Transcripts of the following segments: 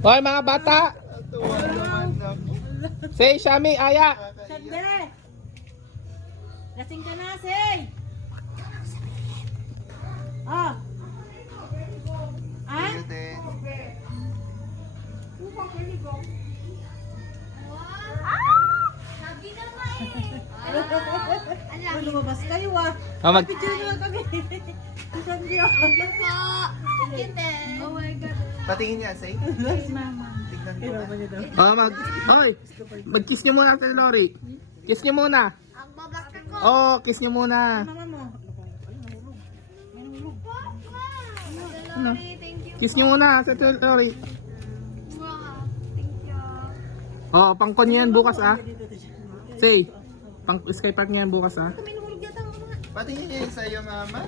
Hoy mga bata! Tuwa naman ako. Say, Shami, Aya! Sande! Lasing ka na, Say! Ah! Ah? Ate. Sabi na nga eh. Ano, lumabas kayo ah. Oh, mag... Picture nyo lang kami. Sande ah. Po. Kitten. Oh my God. Patingin niya, say. Mama. Tignan ko. Kailangan niya daw. Oh, Hoy! Mag-kiss nyo muna kay Lori. Kiss nyo muna. Ang babasta ko. Oh, kiss nyo muna. Mama mo. Lori, thank you. Kiss nyo muna sa Lori. Wow. Thank you. Oh, pangkon nyo yan bukas ah. Say, pang sky park nyo yan bukas ah. May nahulog yata ako mga. Patingin niya yung sa'yo, mama.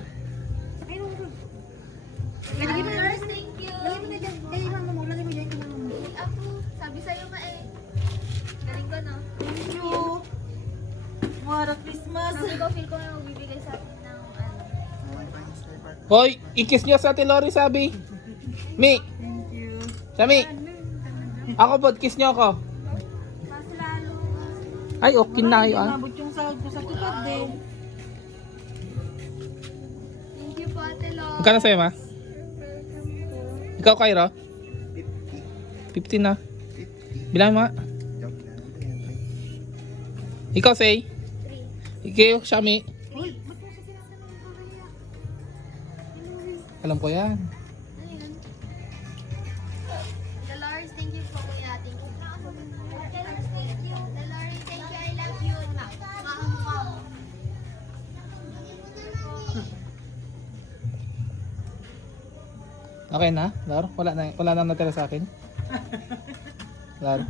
May nahulog. Lagay mo na. Thank you. Lagay mo na dyan. Kaya mama mo. Lagay mo dyan. Kaya mama mo. Ako. Sabi sa'yo nga eh. Galing ko no. Thank you. What a Christmas. Sabi ko feel ko na magbibigay sa akin ng ano. Hoy, i-kiss nyo sa Lori, sabi. Mi, Thank you. Shami. Ako po, kiss nyo ako. Mas lalo. Ay, okay na kayo ah. Nabot yung sahod ko sa tupad din. Thank you po Ate Lord. Magkano sa'yo ma? Ikaw, Kyra? 50. 15 na. 50. Bilang ma. Joke lang. Ikaw, say. 3. Ikaw, Shami. Uy, ba't mo sa tinatanong ko kaya? Alam ko yan. Ano yun? Dolores, thank you po kuya. Thank you. Dolores, thank you. Dolores, thank you. I love you. Wow. Okay na, Lor? Wala na natira sa akin? Lor?